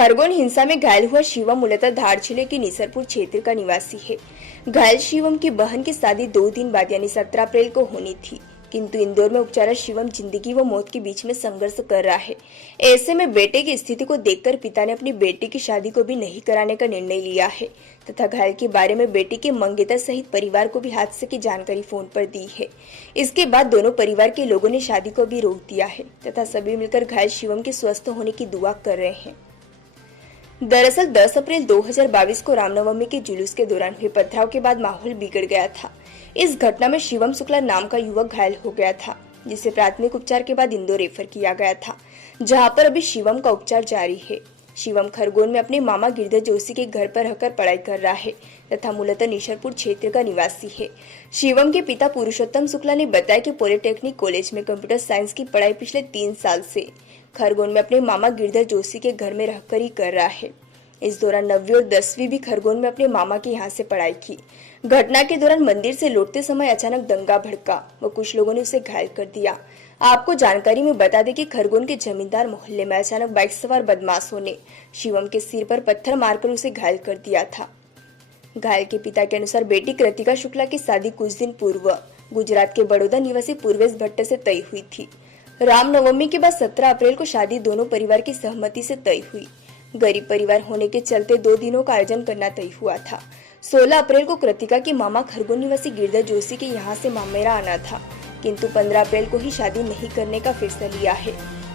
खरगोन हिंसा में घायल हुआ शिवम मूलतः धार जिले के निसरपुर क्षेत्र का निवासी है। घायल शिवम की बहन की शादी 2 दिन बाद यानी 17 अप्रैल को होनी थी, किंतु इंदौर में उपचारित शिवम जिंदगी व मौत के बीच में संघर्ष कर रहा है। ऐसे में बेटे की स्थिति को देखकर पिता ने अपनी बेटी की शादी को भी नहीं कराने का निर्णय लिया है तथा घायल के बारे में बेटी के मंगेतर सहित परिवार को भी हादसे की जानकारी फोन पर दी है। इसके बाद दोनों परिवार के लोगों ने शादी को भी रोक दिया है तथा सभी मिलकर घायल शिवम के स्वस्थ होने की दुआ कर रहे हैं। दरअसल 10 अप्रैल 2022 को रामनवमी के जुलूस के दौरान हुए पथराव के बाद माहौल बिगड़ गया था। इस घटना में शिवम शुक्ला नाम का युवक घायल हो गया था, जिसे प्राथमिक उपचार के बाद इंदौर रेफर किया गया था, जहां पर अभी शिवम का उपचार जारी है। शिवम खरगोन में अपने मामा गिरधर जोशी के घर पर रहकर पढ़ाई कर रहा है तथा मूलतः निसरपुर क्षेत्र का निवासी है। शिवम के पिता पुरुषोत्तम शुक्ला ने बताया कि पॉलिटेक्निक कॉलेज में कंप्यूटर साइंस की पढ़ाई पिछले 3 साल से खरगोन में अपने मामा गिरधर जोशी के घर में रहकर ही कर रहा है। इस दौरान 9वीं और 10वीं भी खरगोन में अपने मामा के यहाँ से पढ़ाई की। घटना के दौरान मंदिर से लौटते समय अचानक दंगा भड़का व कुछ लोगों ने उसे घायल कर दिया। आपको जानकारी में बता दें कि खरगोन के जमींदार मोहल्ले में अचानक बाइक सवार बदमाशों ने शिवम के सिर पर पत्थर मारकर उसे घायल कर दिया था। घायल के पिता के अनुसार बेटी कृतिका शुक्ला की शादी कुछ दिन पूर्व गुजरात के बड़ौदा निवासी पूर्वेश भट्ट से तय हुई थी। रामनवमी के बाद 17 अप्रैल को शादी दोनों परिवार की सहमति से तय हुई। गरीब परिवार होने के चलते 2 दिनों का आयोजन करना तय हुआ था। 16 अप्रैल को कृतिका के मामा खरगोन निवासी गिरधर जोशी के यहाँ से मामेरा आना था, किंतु 15 अप्रैल को ही शादी नहीं करने का फैसला लिया है।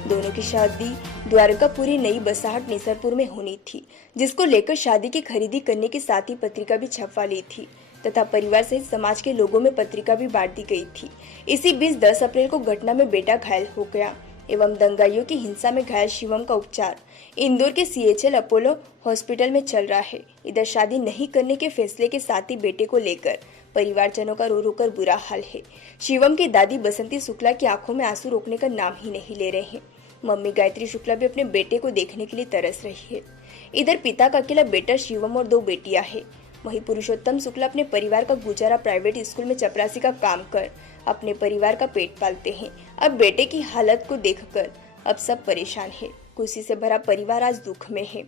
दोनों की शादी द्वारकापुरी नई बसाहट निसरपुर में होनी थी, जिसको लेकर शादी की खरीदी करने के साथ ही पत्रिका भी छपवा ली थी तथा परिवार सहित समाज के लोगों में पत्रिका भी बांट दी गई थी। इसी बीच 10 अप्रैल को घटना में बेटा घायल हो गया एवं दंगाइयों की हिंसा में घायल शिवम का उपचार इंदौर के CHL अपोलो हॉस्पिटल में चल रहा है। इधर शादी नहीं करने के फैसले के साथ ही बेटे को लेकर परिवारजनों का रो रो कर बुरा हाल है। शिवम की दादी बसंती शुक्ला की आंखों में आंसू रोकने का नाम ही नहीं ले रहे हैं। मम्मी गायत्री शुक्ला भी अपने बेटे को देखने के लिए तरस रही है। इधर पिता का अकेला बेटा शिवम और 2 बेटियां हैं। वहीं पुरुषोत्तम शुक्ला अपने परिवार का गुजारा प्राइवेट स्कूल में चपरासी का काम कर अपने परिवार का पेट पालते हैं। अब बेटे की हालत को देखकर अब सब परेशान है। खुशी से भरा परिवार आज दुख में है।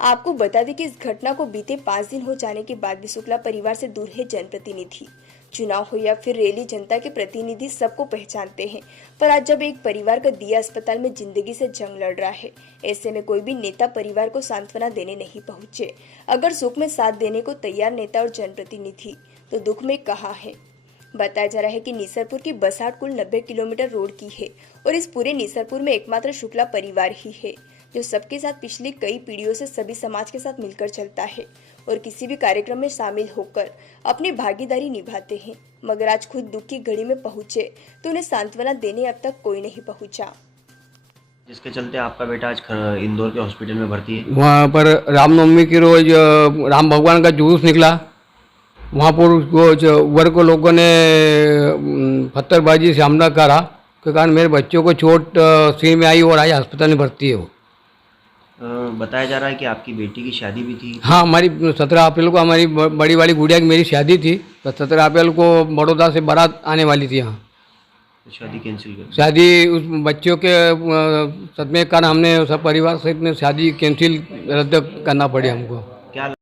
आपको बता दें कि इस घटना को बीते 5 दिन हो जाने के बाद भी शुक्ला परिवार से दूर है जनप्रतिनिधि। चुनाव हो या फिर रैली, जनता के प्रतिनिधि सबको पहचानते हैं, पर आज जब एक परिवार का दिया अस्पताल में जिंदगी से जंग लड़ रहा है, ऐसे में कोई भी नेता परिवार को सांत्वना देने नहीं पहुंचे। अगर सुख में साथ देने को तैयार नेता और जनप्रतिनिधि तो दुख में कहाँ है। बताया जा रहा है कि निसरपुर की बसाहट कुल 90 किलोमीटर रोड की है और इस पूरे निसरपुर में एकमात्र शुक्ला परिवार ही है जो सबके साथ पिछली कई पीढ़ियों से सभी समाज के साथ मिलकर चलता है और किसी भी कार्यक्रम में शामिल होकर अपनी भागीदारी निभाते हैं। मगर आज खुद दुख की घड़ी में पहुंचे तो उन्हें सांत्वना देने अब तक कोई नहीं पहुंचा। जिसके चलते आपका बेटा आज इंदौर के हॉस्पिटल में भर्ती है। वहाँ पर रामनवमी के रोज राम भगवान का जुलूस निकला। वहाँ पर उसको वर्ग को लोगों ने पत्थरबाजी से हमला करा के कारण मेरे बच्चों को चोट सिर में आई और आज अस्पताल में भर्ती है। वो बताया जा रहा है कि आपकी बेटी की शादी भी थी। हाँ, हमारी 17 अप्रैल को हमारी बड़ी वाली गुड़िया की मेरी शादी थी, तो 17 अप्रैल को बड़ौदा से बारात आने वाली थी। यहाँ शादी कैंसिल कर शादी उस बच्चों के सदमे के कारण हमने सब परिवार सहित में शादी कैंसिल रद्द करना पड़े हमको। क्या